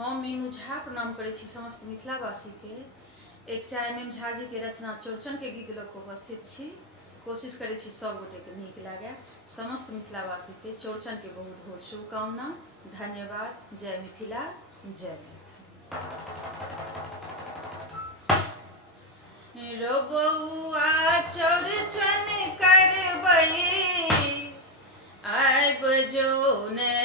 हम मीनू झा प्रणाम करै छी समस्त मिथिलावासी के। एकटा एम झा जी के रचना चौड़चन के गीत लऽ कऽ उपस्थित छी। कोशिश करै छी सब गोटे के नीक लागे। समस्त मिथिलावासी के चौड़चन के बहुत बहुत शुभकामना। धन्यवाद। जय मिथिला। जय रो बउआ चौड़चन करबै आइब जो ने